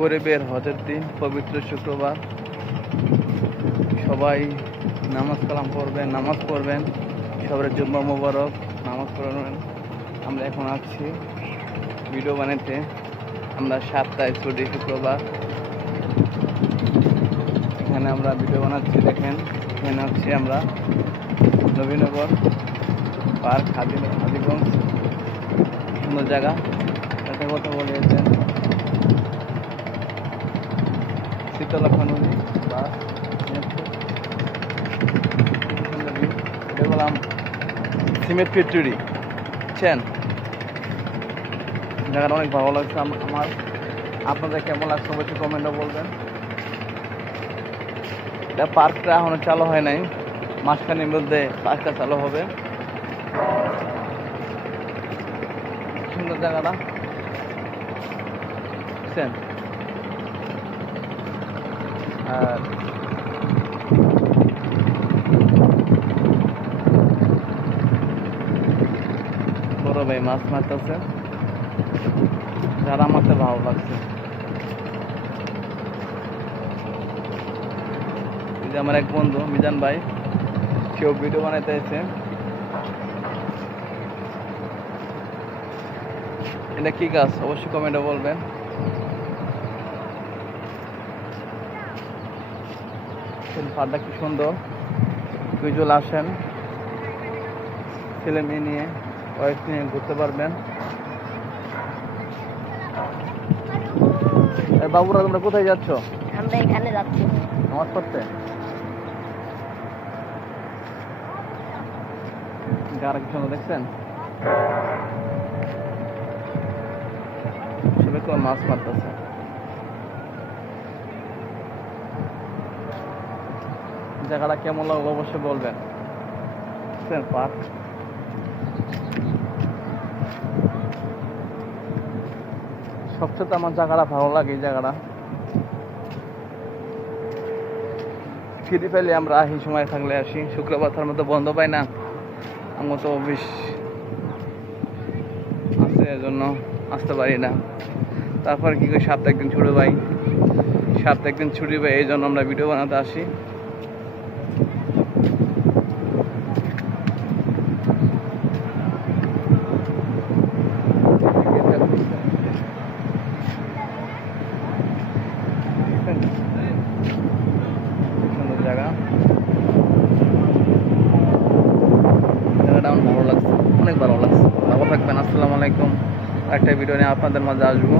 গরিবের হজের দিন, পবিত্র শুক্রবার। সবাই নামাজ কালাম পড়বেন, নামাজ পড়বেন। সবার জুম্মা মোবারক, নামাজ পড়বেন। আমরা এখন আসছি ভিডিও বানাতে। আমরা 7 তারিখ ছুটি, শুক্রবার। এখানে আমরা ভিডিও বানাচ্ছি, দেখেন। এখানে হচ্ছে আমরা নবীনগর পার্ক, হাজীগঞ্জ। সুন্দর জায়গা। একটা কথা বলেছেন, শীতলক্ষা নদী বা এটা বললাম সিমেন্ট ফ্যাক্টরি, বুঝছেন? জায়গাটা অনেক ভালো লাগছে আমার। আপনাদের কেমন লাগছে অবশ্যই কমেন্টে বলবেন। এটা পার্কটা এখনো চালু হয় নাই, মাসখানের মধ্যে পার্কটা চালু হবে। সুন্দর জায়গাটা, বুঝছেন? আর বড় ভাই মাছ মারতেছে, যারা মারতে ভালো লাগছে। এই যে আমার এক বন্ধু মিজান ভাই, কেউ ভিডিও বানাইতে এসে। এটা কি গাছ অবশ্যই কমেন্টে বলবেন। পাড়টা কি সুন্দর, দুইজন আসেন, ছেলে মেয়ে নিয়ে, ওয়াইফ নিয়ে ঘুরতে পারবেন। বাবুরা, তোমরা কোথায় যাচ্ছ? আমরা এখানে যাচ্ছি নামাজ পড়তে। গাড়া কি সুন্দর, দেখছেন? সবাই তো মাছ মারতেছে। জায়গাটা কেমন লাগলো অবশ্যই বলবেন। পার্ক সবচেয়ে তো আমার জায়গাটা ভালো লাগে। এই জায়গাটা ফ্রি পেলে আমরা আসি, সময় থাকলে আসি। শুক্রবার তার মধ্যে বন্ধ পাই না, আমার তো অফিস আছে, এজন্য আসতে পারি না। তারপর কি করি, সপ্তাহে একদিন ছুটি পাই, সপ্তাহে একদিন ছুটি পাই, এই জন্য আমরা ভিডিও বানাতে আসি। সুন্দর জায়গা, জায়গাটা আমার ভালো লাগছে, অনেক ভালো লাগছে। ভালো থাকবেন। আসসালামু আলাইকুম। একটা ভিডিও নিয়ে আপনাদের মাঝে আসবো।